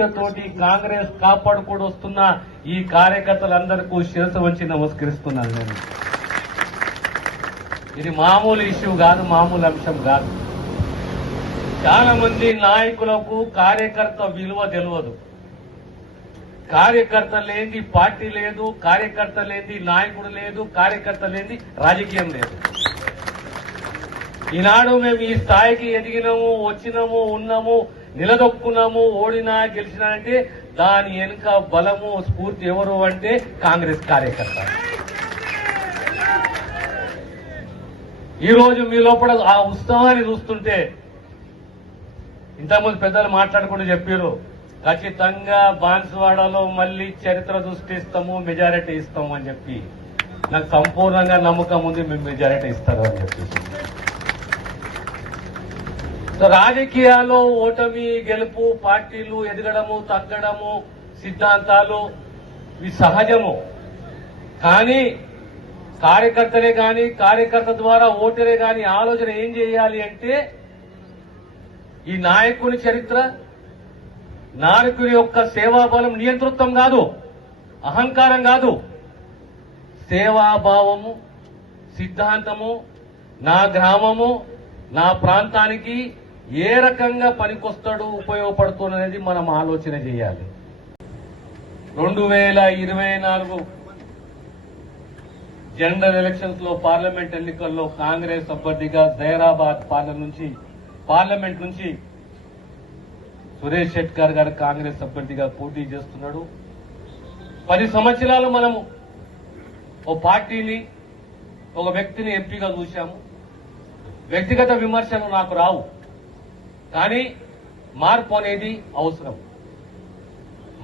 ఐక్యతోటి కాంగ్రెస్ కాపాడుకోడు వస్తున్న ఈ కార్యకర్తలందరికీ శిరస్సు వంచి నమస్కరిస్తున్నాను. నేను ఇది మామూలు ఇష్యూ కాదు, మామూలు అంశం కాదు. చాలా మంది నాయకులకు కార్యకర్త విలువ తెలియదు. కార్యకర్త లేని పార్టీ లేదు, కార్యకర్త లేని నాయకుడు లేదు, కార్యకర్త లేని రాజకీయం లేదు. ఈనాడు మేము ఈ స్థాయికి ఎదిగినాము, వచ్చినాము, ఉన్నాము, నిలదొక్కున్నాము, ఓడినా గెలిచినా అంటే దాని వెనుక బలము స్ఫూర్తి ఎవరు అంటే కాంగ్రెస్ కార్యకర్త. ఈ రోజు మీ లోపల ఆ ఉత్సాహాన్ని చూస్తుంటే ఇంతకుముందు పెద్దలు మాట్లాడుకుంటూ చెప్పారు, ఖచ్చితంగా బాన్సువాడలో మళ్లీ చరిత్ర సృష్టిస్తాము, మెజారిటీ ఇస్తాము అని చెప్పి. నాకు సంపూర్ణంగా నమ్మకం ఉంది మేము మెజారిటీ ఇస్తారు అని చెప్పి. రాజకీయాల్లో ఓటమి గెలుపు, పార్టీలు ఎదగడము తగ్గడము, సిద్ధాంతాలు ఇవి సహజము. కానీ కార్యకర్తలే గాని, కార్యకర్త ద్వారా ఓటరే గాని ఆలోచన ఏం చేయాలి అంటే ఈ నాయకుని చరిత్ర, నాయకుని యొక్క సేవాబలం నియంతృత్వం కాదు, అహంకారం కాదు, సేవాభావము, సిద్ధాంతము, నా గ్రామము, నా ప్రాంతానికి ఏ రకంగా పనికొస్తాడు, ఉపయోగపడుతున్నది మనం ఆలోచన చేయాలి. 2024 జనరల్ ఎలక్షన్స్ లో పార్లమెంట్ ఎన్నికల్లో కాంగ్రెస్ అభ్యర్థిగా జైరాబాద్ పార్లమెంట్ నుంచి సురేష్ షెట్కర్ గారు కాంగ్రెస్ అభ్యర్థిగా పోటీ చేస్తున్నాడు. 10 సంవత్సరాలు మనము ఓ పార్టీని, ఒక వ్యక్తిని ఎంపీగా చూశాము. వ్యక్తిగత విమర్శలు నాకు రావు, కానీ మార్పు అనేది అవసరం.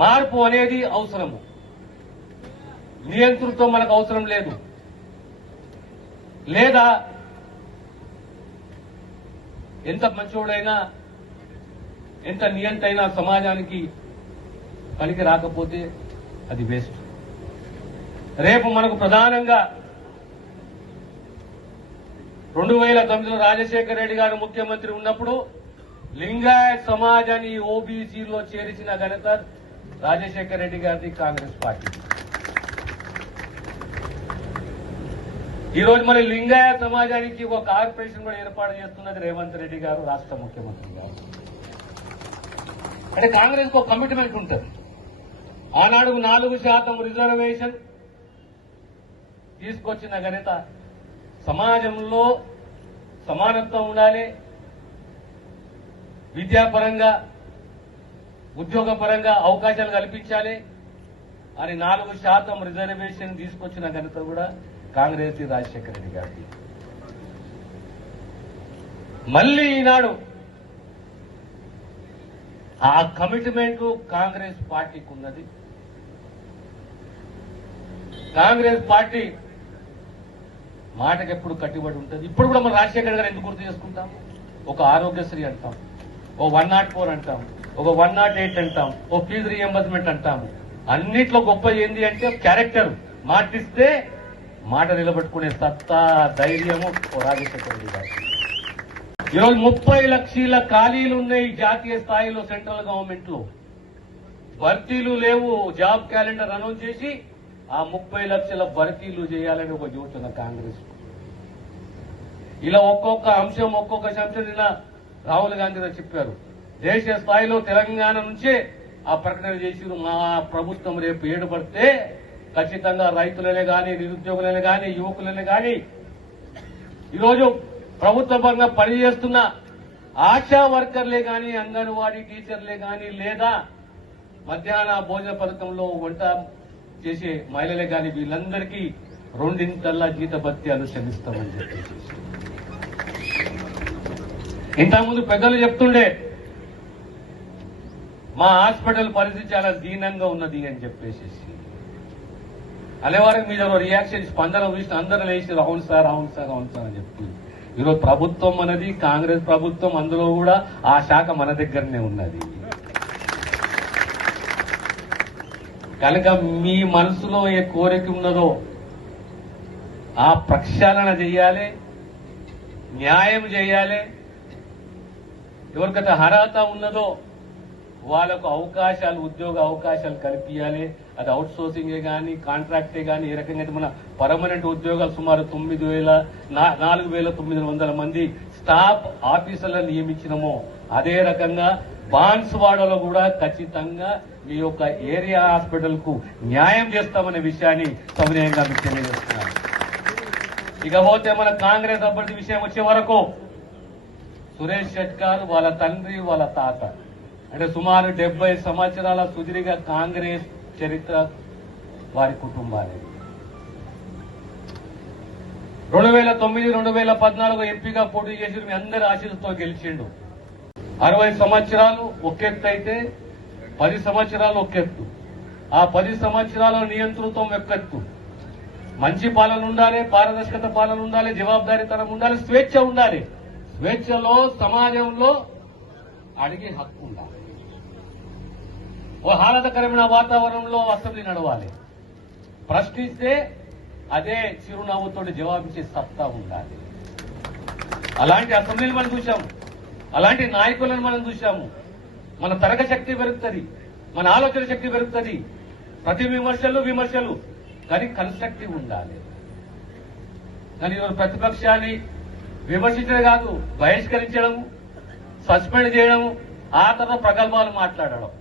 మార్పు అనేది అవసరము. నియంతృత్వం మనకు అవసరం లేదు. లేదా ఎంత మంచోడైనా, ఎంత నియంతైనా సమాజానికి పనికి రాకపోతే అది వేస్ట్. రేపు మనకు ప్రధానంగా 2009లో రాజశేఖర రెడ్డి గారు ముఖ్యమంత్రి ఉన్నప్పుడు లింగాయత్ సమాజాన్ని ఓబీసీలో చేర్చిన ఘనత రాజశేఖర రెడ్డి గారిది, కాంగ్రెస్ పార్టీ. ఈ రోజు మన లింగాయత్ సమాజానికి ఒక కార్పొరేషన్ కూడా ఏర్పాటు చేస్తున్నది రేవంత్ రెడ్డి గారు, రాష్ట్ర ముఖ్యమంత్రి గారు. అంటే కాంగ్రెస్ కు ఒక కమిట్మెంట్ ఉంటుంది. ఆనాడు 4% రిజర్వేషన్ తీసుకొచ్చిన ఘనత, సమాజంలో సమానత్వం ఉండాలి, విద్యాపరంగా ఉద్యోగపరంగా అవకాశాలు కల్పించాలి అని 4% రిజర్వేషన్ తీసుకొచ్చిన ఘనత కూడా కాంగ్రెస్ రాజశేఖర రెడ్డి గారికి. మళ్లీ ఈనాడు ఆ కమిట్మెంట్ కాంగ్రెస్ పార్టీకి ఉన్నది. కాంగ్రెస్ పార్టీ మాటకు ఎప్పుడు కట్టుబడి ఉంటుంది. ఇప్పుడు కూడా మనం రాజశేఖర్ గారు ఎందుకు గుర్తు చేసుకుంటాం? ఒక ఆరోగ్యశ్రీ అంటాం, ఓ 104 అంటాం, ఒక 108 అంటాం, ఓ ఫీజు రీఎంబర్స్మెంట్ అంటాము. అన్నిట్లో గొప్ప ఏంది అంటే క్యారెక్టర్. మాటిస్తే మాట నిలబెట్టుకునే సత్తా, ధైర్యము ఓ రాజశేఖర రెడ్డి గారు. ఈరోజు 30 లక్షల ఖాళీలు ఉన్నాయి జాతీయ స్థాయిలో సెంట్రల్ గవర్నమెంట్ లో. భర్తీలు లేవు. జాబ్ క్యాలెండర్ అనౌన్స్ చేసి ఆ 30 లక్షల భర్తీలు చేయాలని ఒక యోచన కాంగ్రెస్. ఇలా ఒక్కొక్క అంశం నిన్న రాహుల్ గాంధీ గారు చెప్పారు. దేశ స్థాయిలో తెలంగాణ నుంచే ఆ ప్రకటన చేసి మా ప్రభుత్వం రేపు ఏడుపడితే ఖచ్చితంగా రైతులనే గాని, నిరుద్యోగులనే గాని, యువకులనే గాని, ఈరోజు ప్రభుత్వ పరంగా పనిచేస్తున్న ఆశా వర్కర్లే గాని, అంగన్వాడీ టీచర్లే గాని, లేదా మధ్యాహ్న భోజన పథకంలో వంట చేసే మహిళలే గాని, వీళ్ళందరికీ 2 జీతభత్యాలు శ్రమిస్తామని చెప్పేసి ఇంతకుముందు పెద్దలు చెప్తుండే మా హాస్పిటల్ పరిస్థితి చాలా దీనంగా ఉన్నది అని చెప్పేసి. అనేవారికి మీద రియాక్షన్ స్పందన చూసి అందరూ లేచి అవును సార్ అని చెప్పి. ఈరోజు ప్రభుత్వం అనేది కాంగ్రెస్ ప్రభుత్వం, అందులో కూడా ఆ శాఖ మన దగ్గరనే ఉన్నది. కనుక మీ మనసులో ఏ కోరిక ఉన్నదో ఆ ప్రక్షాళన చేయాలి, న్యాయం చేయాలి. ఎవరికైతే అర్హత ఉన్నదో వాళ్ళకు అవకాశాలు, ఉద్యోగ అవకాశాలు కల్పించాలి. అది అవుట్ సోర్సింగే కానీ కాంట్రాక్టే కానీ ఏ రకంగా అయితే మన పర్మనెంట్ ఉద్యోగాలు సుమారు 4,900 మంది స్టాఫ్ ఆఫీసర్లను నియమించినమో అదే రకంగా బాన్స్వాడలో కూడా ఖచ్చితంగా మీ యొక్క ఏరియా హాస్పిటల్ కు న్యాయం చేస్తామనే విషయాన్ని సవినయంగా మీకు తెలియజేస్తున్నాను. ఇకపోతే మన కాంగ్రెస్ అభ్యర్థి విషయం వచ్చే వరకు సురేష్ షెట్కార్ వాళ్ళ తండ్రి వాళ్ళ తాత అంటే సుమారు 70 సంవత్సరాల సుదీర్ఘ కాంగ్రెస్ చరిత్ర వారి కుటుంబాలే. 2009-2014 ఎంపీగా పోటీ చేసి మీ అందరి ఆశీస్సుతో గెలిచిండు. 60 సంవత్సరాలు ఒకెత్తు అయితే 10 సంవత్సరాలు ఒకెత్తు. ఆ 10 సంవత్సరాల నియంతృత్వం ఒకెత్తు. మంచి పాలన ఉండాలి, పారదర్శకత పాలన ఉండాలి, జవాబుదారీతనం ఉండాలి, స్వేచ్ఛ ఉండాలి. స్వేచ్ఛలో సమాజంలో అడిగే హక్కు ఉండాలి. ఓ ఆహ్లాదకరమైన వాతావరణంలో అసెంబ్లీ నడవాలి. ప్రశ్నిస్తే అదే చిరునవ్వుతోటి జవాబిచ్చే సత్తా ఉండాలి. అలాంటి అసెంబ్లీని మనం చూశాము, అలాంటి నాయకులను మనం చూశాము. మన తరగ శక్తి పెరుగుతుంది, మన ఆలోచన శక్తి పెరుగుతుంది. ప్రతి విమర్శలు కానీ కన్స్ట్రక్టివ్ ఉండాలి. కానీ ఈరోజు ప్రతిపక్షాన్ని విమర్శించడం కాదు, బహిష్కరించడం, సస్పెండ్ చేయడం, ఆ తర్వాత ప్రగల్భాలు మాట్లాడడం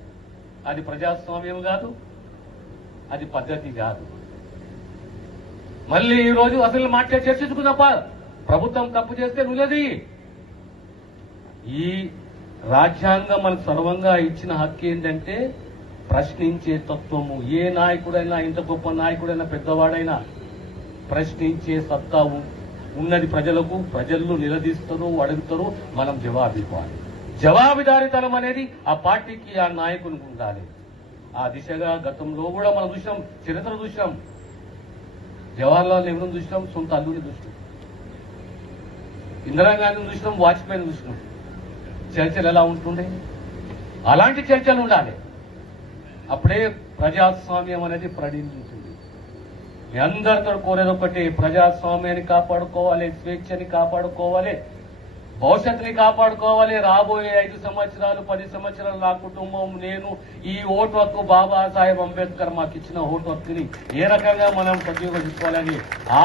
అది ప్రజాస్వామ్యం కాదు, అది పద్ధతి కాదు. మళ్ళీ ఈ రోజు అసలు మాట్లాడి చర్చించుకున్నప్ప ప్రభుత్వం తప్పు చేస్తే నువ్వులది. ఈ రాజ్యాంగం మనకు సర్వంగా ఇచ్చిన హక్కు ఏంటంటే ప్రశ్నించే తత్వము. ఏ నాయకుడైనా, ఇంత గొప్ప నాయకుడైనా, పెద్దవాడైనా ప్రశ్నించే సత్తా ఉన్నది ప్రజలకు. ప్రజలు నిలదీస్తారు, అడుగుతారు, మనం జవాబు ఇవ్వాలి. జవాబుదారీతనం అనేది ఆ పార్టీకి, ఆ నాయకునికి ఉండాలి. ఆ దిశగా గతంలో కూడా మనం చూసాం, చరిత్ర చూసాం. జవహర్లాల్ నెహ్రూని చూసినాం, సొంత అల్లుని చూసినాం. ఇందిరాగాంధీని చూసినాం, వాజ్పేయిని చూసినాం. చర్చలు ఎలా ఉంటుండే? అలాంటి చర్చలు ఉండాలి. అప్పుడే ప్రజాస్వామ్యం అనేది ప్రడించుతుంది. మీ అందరితో కోరేది ఒకటి, ప్రజాస్వామ్యాన్ని కాపాడుకోవాలి, స్వేచ్ఛని కాపాడుకోవాలి, భవిష్యత్తుని కాపాడుకోవాలి. రాబోయే 5 సంవత్సరాలు 10 సంవత్సరాలు నా కుటుంబం, నేను ఈ ఓటు హక్కు బాబాసాహెబ్ అంబేద్కర్ మాకు ఇచ్చిన ఓటు హక్కుని ఏ రకంగా మనం సద్వినియోగించుకోవాలని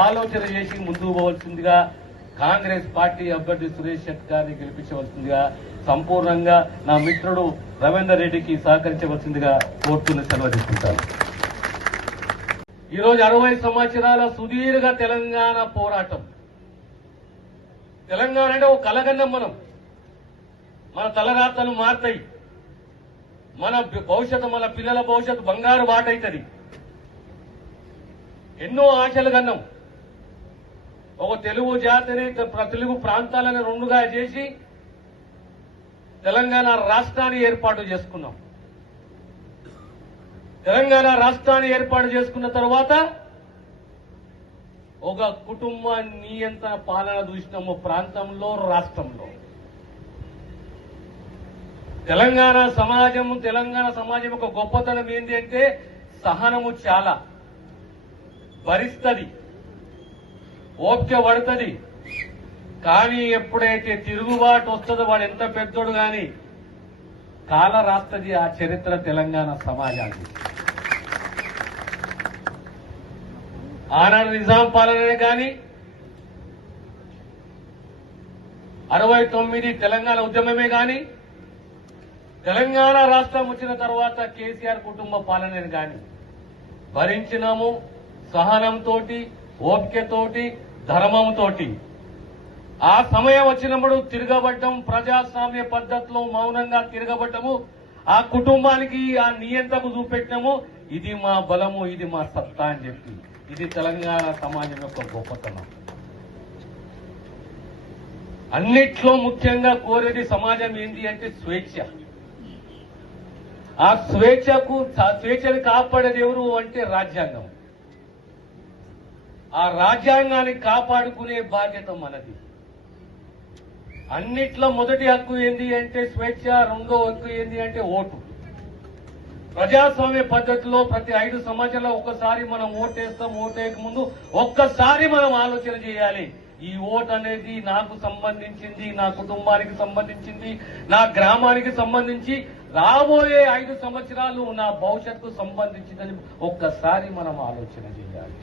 ఆలోచన చేసి ముందుకు పోవలసిందిగా కాంగ్రెస్ పార్టీ అభ్యర్థి సురేష్ షెట్కార్ని గెలిపించవలసిందిగా సంపూర్ణంగా నా మిత్రుడు రవీందర్ రెడ్డికి సహకరించవలసిందిగా కోరుతున్న సెలవు తీసుకుంటాను. ఈరోజు 60 సంవత్సరాల సుదీర్ఘ తెలంగాణ పోరాటం. తెలంగాణ అంటే ఒక కలగన్నం. మన తలరాతలు మారుతాయి, మన భవిష్యత్తు, మన పిల్లల భవిష్యత్తు బంగారు బాటైతుంది. ఎన్నో ఆశలు కన్నాం. ఒక తెలుగు జాతిని, తెలుగు ప్రాంతాలను రెండుగా చేసి తెలంగాణ రాష్ట్రాన్ని ఏర్పాటు చేసుకున్నాం. తెలంగాణ రాష్ట్రాన్ని ఏర్పాటు చేసుకున్న తర్వాత ఒక కుటుంబ నియంత్రణ పాలన చూసినాము ప్రాంతంలో, రాష్ట్రంలో. తెలంగాణ సమాజం ఒక గొప్పతనం ఏంటి అంటే సహనము చాలా భరిస్తుంది, ఓపిక పడుతుంది. కానీ ఎప్పుడైతే తిరుగుబాటు వస్తుందో వాడు ఎంత పెద్దోడు కానీ కాల రాస్తుంది ఆ చరిత్ర తెలంగాణ సమాజానికి. ఆనాడు నిజాం పాలనే కానీ 69 తెలంగాణ ఉద్యమమే కానీ తెలంగాణ రాష్ట్రం వచ్చిన తర్వాత కేసీఆర్ కుటుంబ పాలనని కానీ భరించినాము. సహనంతోటి, ఓపికతోటి, ధర్మంతోటి. ఆ సమయం వచ్చినప్పుడు తిరగబడ్డం, ప్రజాస్వామ్య పద్ధతిలో మౌనంగా తిరగబడ్డము. ఆ కుటుంబానికి ఆ నియంత్రణకు చూపెట్టినాము. ఇది మా బలము, ఇది మా సత్తా అని చెప్పి. ఇది తెలంగాణ సమాజం యొక్క గొప్పతనం. అన్నిట్లో ముఖ్యంగా కోరేది సమాజం ఏంటి అంటే స్వేచ్ఛ. ఆ స్వేచ్ఛని కాపాడేది ఎవరు అంటే రాజ్యాంగం. ఆ రాజ్యాంగాన్ని కాపాడుకునే బాధ్యత మనది. అన్నిట్లో మొదటి హక్కు ఏంది అంటే స్వేచ్ఛ, రెండో హక్కు ఏంది అంటే ఓటు. ప్రజాస్వామ్య పద్ధతిలో ప్రతి 5 సంవత్సరాలు ఒక్కసారి మనం ఓటేస్తాం. ఓటేయక ముందు ఒక్కసారి మనం ఆలోచన చేయాలి. ఈ ఓటు అనేది నాకు సంబంధించింది, నా కుటుంబానికి సంబంధించింది, నా గ్రామానికి సంబంధించి రాబోయే 5 సంవత్సరాలు నా భవిష్యత్తు సంబంధించిందని ఒక్కసారి మనం ఆలోచన చేయాలి.